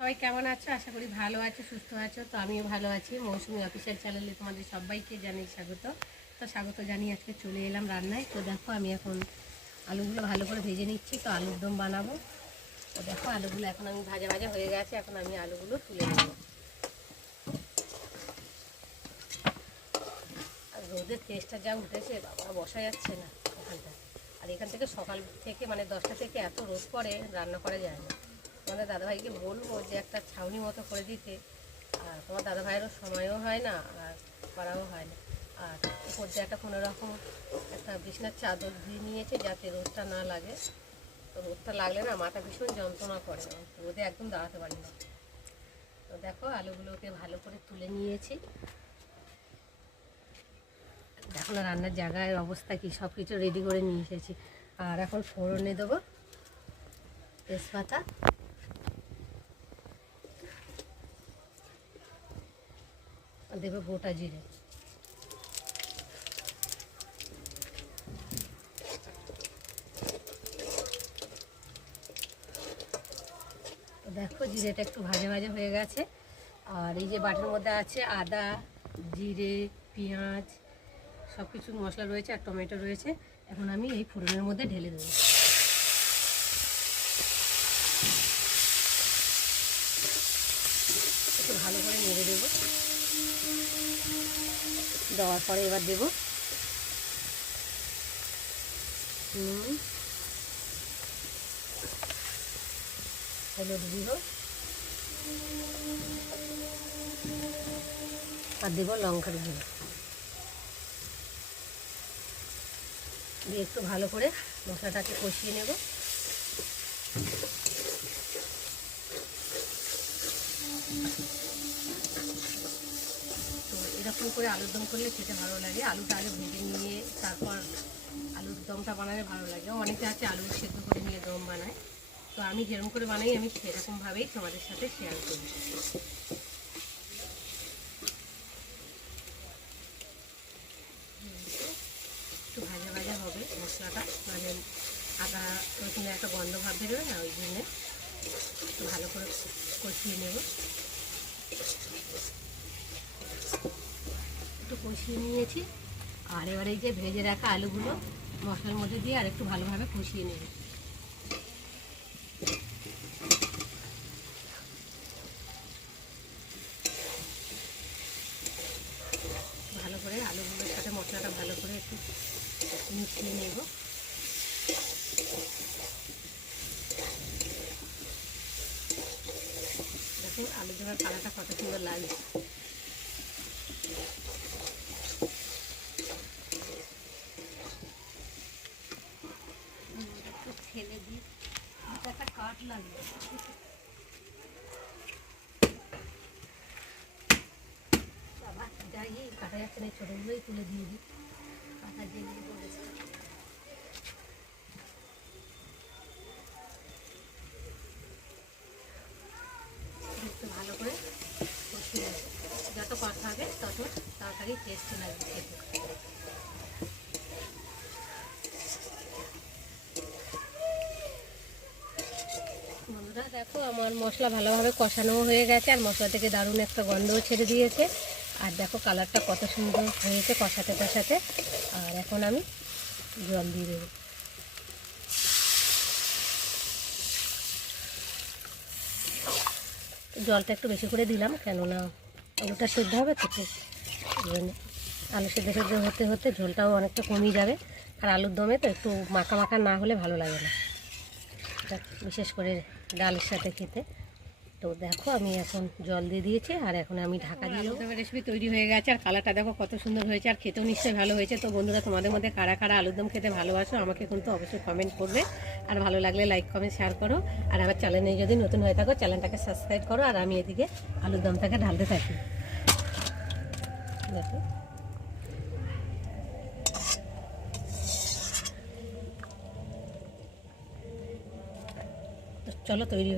সবাই কেমন আছো? আশা করি ভালো আছো, সুস্থ আছো। তো আমিও ভালো আছি। মৌসুমি অফিসিয়াল চ্যানেলে তোমাদের সবাইকে জানাই স্বাগত। তো স্বাগত জানিয়ে আজকে চলে এলাম রান্নায়। তো দেখো আমি এখন আলুগুলো ভালো করে ভেজে নিচ্ছি। তো আলুর দম বানাবো। তো দেখো আলুগুলো এখন আমি ভাজা ভাজা হয়ে গেছে। এখন আমি আলুগুলো তুলে নেব। আর রোদের তেজটা যা উঠেছে বাবা, বসা যাচ্ছে না এখানটা। আর এখান থেকে সকাল থেকে মানে 10টা থেকে এত রোদ পড়ে, রান্না করা যায় না। তোমাদের দাদাভাইকে বলবো যে একটা ছাউনি মতো করে দিতে। আর তোমার দাদাভাইয়েরও সময়ও হয় না আর করাও হয় না। আর উপর দিয়ে একটা কোনোরকম একটা বিছনার চাদর ধুয়ে নিয়েছে যাতে রোদটা না লাগে। তো রোদটা লাগলে না মাথা ভীষণ যন্ত্রণা করে, রোদে একদম দাঁড়াতে পারি না। তো দেখো আলুগুলোকে ভালো করে তুলে নিয়েছি। দেখো না রান্নার জায়গার অবস্থা কি, সব কিছু রেডি করে নিয়ে এসেছি। আর এখন ফোড়নে দেবো তেজপাতা, আর দেবো গোটা জিরে। দেখো জিরেটা একটু ভাজা ভাজা হয়ে গেছে। আর এই যে বাটির মধ্যে আছে আদা, জিরে, পেঁয়াজ, সব কিছু মশলা রয়েছে আর টমেটো রয়েছে। এখন আমি এই ফোড়নের মধ্যে ঢেলে দেবো। একটু ভালো করে নেড়ে দেবো। দেওয়ার পরে এবার দেবো নুন, হলুদ গুঁড়ো আর দেবো লঙ্কার গুঁড়ো দিয়ে একটু ভালো করে মশলাটাকে কষিয়ে নেব। তো এরকম করে আলুর দম করলে খেতে ভালো লাগে। আলুটা আগে ভেজে নিয়ে তারপর আলুর দমটা বানালে ভালো লাগে। অনেকে আছে আলু সেদ্ধ করে নিয়ে দম বানায়। তো আমি যেরকম করে বানাই আমি সেরকমভাবেই তোমাদের সাথে শেয়ার করি। একটু ভাজা ভাজা হবে মশলাটা, মানে আদা রসুনের একটা গন্ধ ভাব বেরোবে না, ওই জন্যে একটু ভালো করে কষিয়ে নেব। একটু কষিয়ে নিয়েছি। আর এবার এই যে ভেজে রাখা আলুগুলো মশলার মধ্যে দিয়ে আর একটু ভালোভাবে কষিয়ে নেব। ভালো করে আলুগুলোর সাথে মশলাটা ভালো করে একটু মিশিয়ে নেব। দেখুন আলু দেওয়ার কালারটা কত সুন্দর লাগছে। একটু ছেলে দিই, একটা কাঠ লাগবে। বাবা যাই কাটা যাচ্ছে না, ছোটোগুলোই তুলে দিয়ে দিই। কাটা যেগুলো পড়েছে একটু ভালো করে কষিয়ে নেব। যত কষা হবে তত তরকারি টেস্টি লাগবে খেতে। বন্ধুরা দেখো আমার মশলা ভালোভাবে কষানোও হয়ে গেছে আর মশলা থেকে দারুণ একটা গন্ধও ছেড়ে দিয়েছে। আর দেখো কালারটা কত সুন্দর হয়েছে কষাতে কষাতে। আর এখন আমি জল দিয়ে দেবো। জলটা একটু বেশি করে দিলাম, কেননা আলুটা সেদ্ধ হবে তো, আলু সেদ্ধ সেদ্ধ হতে হতে ঝোলটাও অনেকটা কমে যাবে। আর আলুর দমে তো একটু মাখা মাখা না হলে ভালো লাগে না, বিশেষ করে ডালের সাথে খেতে। তো দেখো আমি এখন জল দিয়ে দিয়েছি আর এখন আমি ঢাকা দিয়ে দেবো। রেসিপি তৈরি হয়ে গেছে আর কালারটা দেখো কত সুন্দর হয়েছে আর খেতেও নিশ্চয়ই ভালো হয়েছে। তো বন্ধুরা তোমাদের মধ্যে কারা কারা আলুর দম খেতে ভালোবাসো আমাকে কিন্তু অবশ্যই কমেন্ট করবে। আর ভালো লাগলে লাইক কমেন্ট শেয়ার করো। আর আমার চ্যানেলে যদি নতুন হয়ে থাকো চ্যানেলটাকে সাবস্ক্রাইব করো। আর আমি এদিকে আলুর দমটাকে ঢালতে থাকি। দেখো চলো তৈরি হয়ে